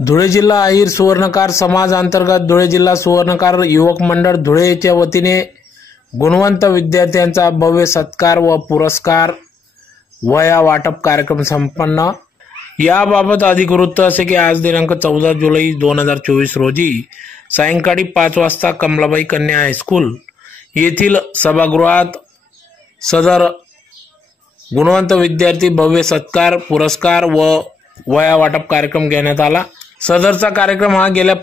धुळे जिल्हा अहिर सुवर्णकार समाज अंतर्गत धुळे जिल्हा सुवर्णकार युवक मंडळ धुळेच्या वतीने गुणवंत विद्यार्थ्यांचा भव्य सत्कार व पुरस्कार वया वाटप कार्यक्रम संपन्न। याबाबत अधिकृत असे की आज दिनांक 14 जुलै 2024 रोजी सायंकाळी 5 वाजता कमलाबाई कन्या हायस्कूल येथील सभागृहात सदर गुणवंत विद्यार्थी भव्य सत्कार पुरस्कार व वया वाटप कार्यक्रम घेण्यात आला। सदरचा कार्यक्रम हा गेल्या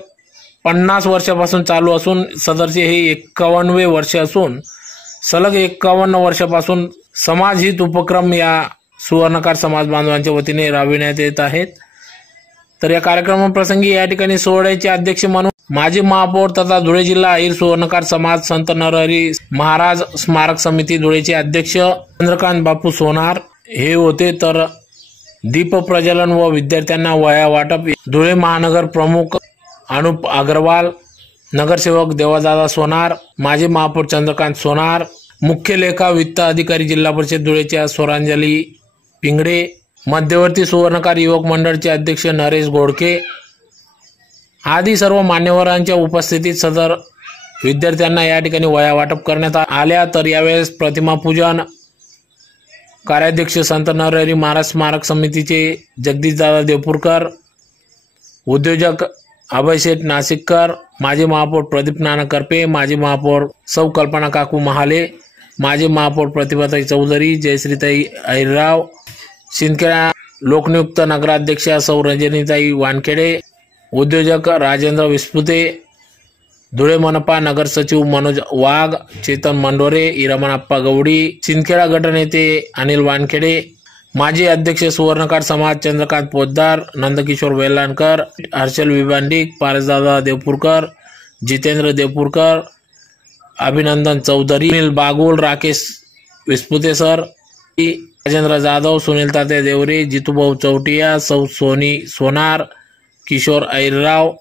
50 वर्षापासून चालू असून सदरचे हे 51वे वर्ष असून सलग 51 वर्षापासून समाजहित उपक्रम या सुवर्णकार समाज बांधवांच्या वतीने राबविण्यात येत आहेत। तर या कार्यक्रमाप्रसंगी या ठिकाणी सोहळ्याचे अध्यक्ष म्हणून माजी महापौर तथा धुळे जिल्हा अहिर सुवर्णकार समाज संत नरहरी महाराज स्मारक समिती धुळेचे अध्यक्ष चंद्रकांत बापू सोनार हे होते। तर दीप प्रज्वलन व विद्यार्थ्यांना वया वाटप धुळे महानगर प्रमुख अनुप अग्रवाल, नगरसेवक देवादादा सोनार, माजी महापौर चंद्रकांत सोनार, मुख्य लेखा वित्त अधिकारी जिल्हा परिषद धुळेच्या स्वरांजली पिंगडे, मध्यवर्ती सुवर्णकार युवक मंडळचे अध्यक्ष नरेश घोडके आदी सर्व मान्यवरांच्या उपस्थितीत सदर विद्यार्थ्यांना या ठिकाणी वया वाटप करण्यात आल्या। तर यावेळेस प्रतिमा पूजन कार्याध्यक्ष संत नरहरी महाराज स्मारक समितीचे जगदीशदादा देवपूरकर, उद्योजक अभय शेठ नाशिककर, माजी महापौर प्रदीप नाना करपे, माजी महापौर सौ कल्पना काकू महाले, माजी महापौर प्रतिभाताई चौधरी, जयश्रीताई अहिरराव, शिंदखेडा लोकनियुक्त नगराध्यक्षा सौ रंजनीताई वानखेडे, उद्योजक राजेंद्र विस्पुते, धुळे मनपा नगर सचिव मनोज वाघ, चेतन मंडोरे, इरामनप्पा गवडी, शिंदखेडा गटनेते अनिल वानखेडे, माजी अध्यक्ष सुवर्णकार समाज चंद्रकांत पोद्दार, नंदकिशोर वेलाणकर, हर्षल विभांडिक, पारसदादा देवपूरकर, जितेंद्र देवपूरकर, अभिनंदन चौधरी, सुनील बागुल, राकेश विस्पुते सर, राजेंद्र जाधव, सुनील तात्या देवरे, जितूभाऊ चौटिया, सौ सोनी सोनार, किशोर अहिरराव,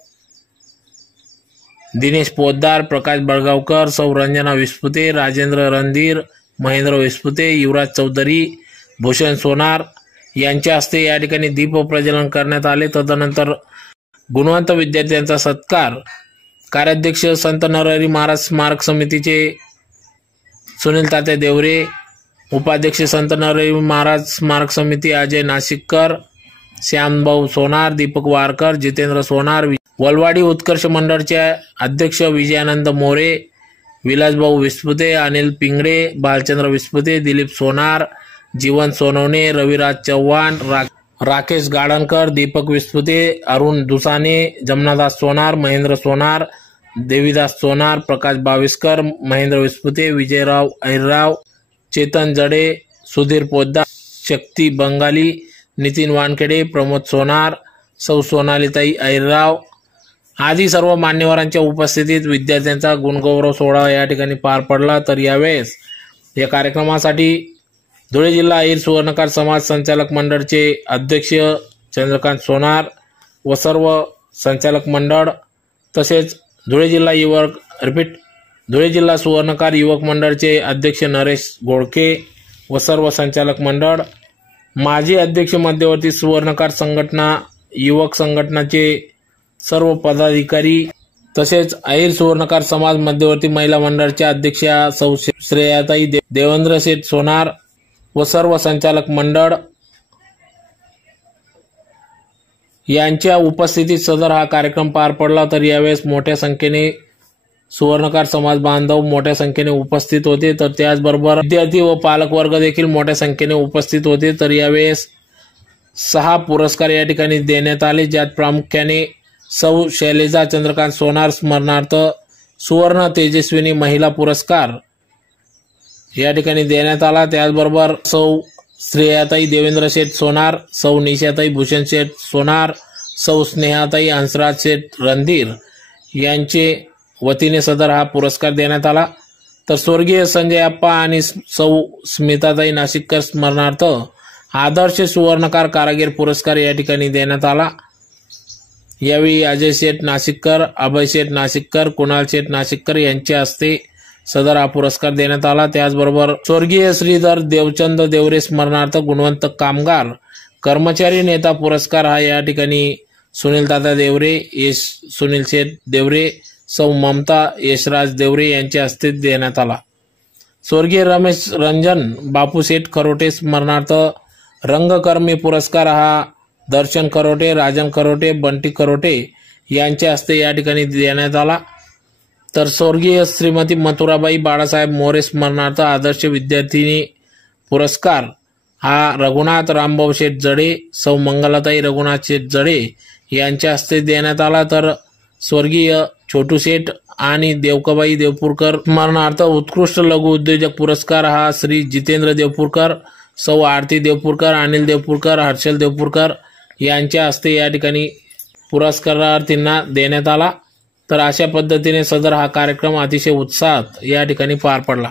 दिनेश पोद्दार, प्रकाश बळगावकर, सौ रंजना विस्पुते, राजेंद्र रणधीर, महेंद्र विस्पुते, युवराज चौधरी, भूषण सोनार यांच्या हस्ते या ठिकाणी दीप प्रज्वलन करण्यात आले। तदनंतर गुणवंत विद्यार्थ्यांचा सत्कार कार्याध्यक्ष संत नरहरी महाराज स्मारक समितीचे सुनील तात्या देवरे, उपाध्यक्ष संत नरहरी महाराज स्मारक समिती अजय नाशिककर, श्यामभाऊ सोनार, दीपक वारकर, जितेंद्र सोनार, वलवाडी उत्कर्ष मंडळचे अध्यक्ष विजयानंद मोरे, विलासभाऊ विस्पुते, अनिल पिंगडे, भालचंद्र विस्पुते, दिलीप सोनार, जीवन सोनवणे, रविराज चव्हाण, राकेश गाडणकर, दीपक विस्पुते, अरुण दुसाने, जमनादास सोनार, महेंद्र सोनार, देवीदास सोनार, प्रकाश बाविस्कर, महेंद्र विस्पुते, विजयराव अहिरराव, चेतन जडे, सुधीर पोद्दार, शक्ती बंगाली, नितीन वानखेडे, प्रमोद सोनार, सौ सोनालीताई अहिरराव आदी सर्व मान्यवरांच्या उपस्थितीत विद्यार्थ्यांचा गुणगौरव सोहळा या ठिकाणी पार पडला। तर यावेळेस या कार्यक्रमासाठी धुळे जिल्हा अहिर सुवर्णकार समाज संचालक मंडळचे अध्यक्ष चंद्रकांत सोनार व सर्व संचालक मंडळ तसेच धुळे जिल्हा सुवर्णकार युवक मंडळचे अध्यक्ष नरेश घोडके व सर्व संचालक मंडळ, माजी अध्यक्ष मध्यवर्ती सुवर्णकार संघटना युवक संघटनाचे सर्व पदाधिकारी तसेच अहिर सुवर्णकार समाज मध्यवर्ती महिला मंडळाच्या अध्यक्षा सौ श्रेयाताई देवेंद्र शेठ सोनार व सर्व संचालक मंडळ यांच्या उपस्थितीत सदर हा कार्यक्रम पार पडला। तर यावेळेस मोठ्या संख्येने सुवर्णकार समाज बांधव मोठ्या संख्येने उपस्थित होते। तर त्याचबरोबर विद्यार्थी व पालक वर्ग देखील मोठ्या संख्येने उपस्थित होते। तर यावेळेस 6 पुरस्कार या ठिकाणी देण्यात आले, ज्यात प्रामुख्याने सौ शैलेजा चंद्रकांत सोनार स्मरणार्थ सुवर्ण तेजस्विनी महिला पुरस्कार या ठिकाणी देण्यात आला। त्याचबरोबर सौ श्रेयाताई देवेंद्र शेठ सोनार, सौ निशाताई भूषण शेठ सोनार, सौ स्नेहाताई हंसराज शेठ रणधीर यांचे वतीने सदर हा पुरस्कार देण्यात आला। तर स्वर्गीय संजय अप्पा आणि सौ स्मिताताई नाशिककर स्मरणार्थ आदर्श सुवर्णकार कारागीर पुरस्कार या ठिकाणी देण्यात आला। यावेळी अजय शेठ नाशिककर, अभय शेठ नाशिककर, कुणाल शेठ नाशिककर यांच्या हस्ते सदर हा पुरस्कार देण्यात आला। त्याचबरोबर स्वर्गीय श्रीधर देवचंद देवरे स्मरणार्थ गुणवंत कामगार कर्मचारी नेता पुरस्कार हा या ठिकाणी सुनील दादा देवरे, सुनील शेठ देवरे, सौ ममता यशराज देवरे यांच्या हस्ते देण्यात आला। स्वर्गीय रमेश रंजन बापूशेठ खरोटे स्मरणार्थ रंगकर्मी पुरस्कार हा दर्शन खरोटे, राजन खरोटे, बंटी खरोटे यांच्या हस्ते या ठिकाणी देण्यात आला। तर स्वर्गीय श्रीमती मथुराबाई बाळासाहेब मोरे स्मरणार्थ आदर्श विद्यार्थिनी पुरस्कार हा रघुनाथ रामभाऊ शेठ जडे, सौ मंगलाताई रघुनाथ शेठ जडे यांच्या हस्ते देण्यात आला। तर स्वर्गीय छोटू शेठ आणि देवकाबाई देवपूरकर स्मरणार्थ उत्कृष्ट लघु उद्योजक पुरस्कार हा श्री जितेंद्र देवपूरकर, सौ आरती देवपूरकर, अनिल देवपूरकर, हर्षल देवपूरकर यांच्या हस्ते या ठिकाणी पुरस्कारार्थींना देण्यात आला। तर अशा पद्धतीने सदर हा कार्यक्रम अतिशय उत्साहात या ठिकाणी पार पडला।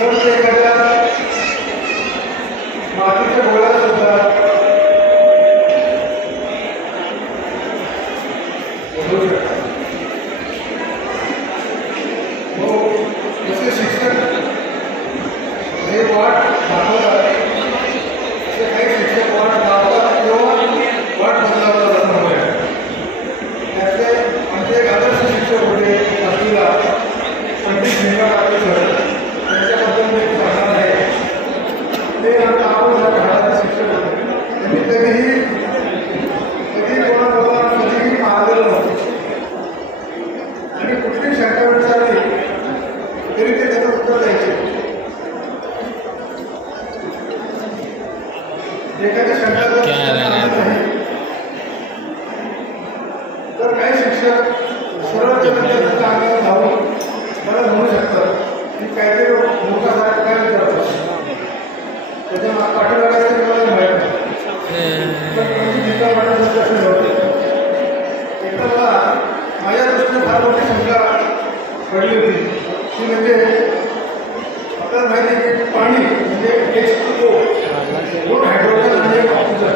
तर ते एखाद्या मातीच्या गोळ्याला सुद्धा बदलू शकतात. जसे शिक्षक हे वाट दाखवतात, असे काही शिक्षक वाट दाखवतात किंवा वाट बदलावतात असं म्हणूया. त्यातले आमचे एक आदर्श शिक्षक होते आपल्याला पंडित श्रीनिवास पाटील सर, त्यांच्याबद्दल मी सांगणार आहे. ते आमच्या आपण घराचे शिक्षक होते. त्यांनी कधी कोणाबरोबर कधीही मारलेलं नव्हतं आणि कुठली शंका विचारली तरी ते त्याचं उत्तर द्यायचे. एखाद्या शंका नाही तर काही शिक्षक सरळ त्यांच्या अंगावर धावून मला म्हणू शकतात की काहीतरी मुखासारखं काय विचारतात, त्याच्या पाठीमागायचं मला माहीत नाही. पण गीता वाटत असे नव्हते. एकदा मला माझ्या दृष्टीने फार मोठी शंका पडली होती. ती म्हणजे आपल्याला माहिती आहे की पाणी म्हणजे H2O, हायड्रोजन आणि ऑक्सिजन